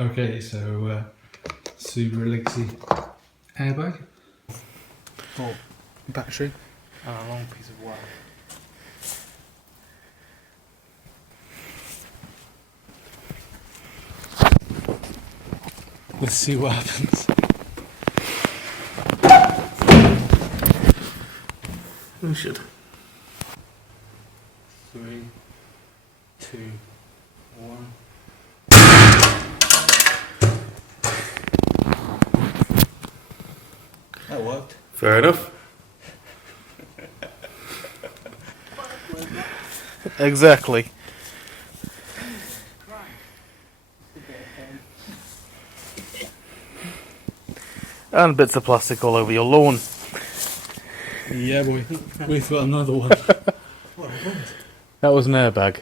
Okay, so super elixir airbag. Oh, battery. And a long piece of wire. Let's see what happens. We should. 3, 2, 1. That worked. Fair enough. Exactly. And bits of plastic all over your lawn. Yeah, boy. We've got another one. That was an airbag.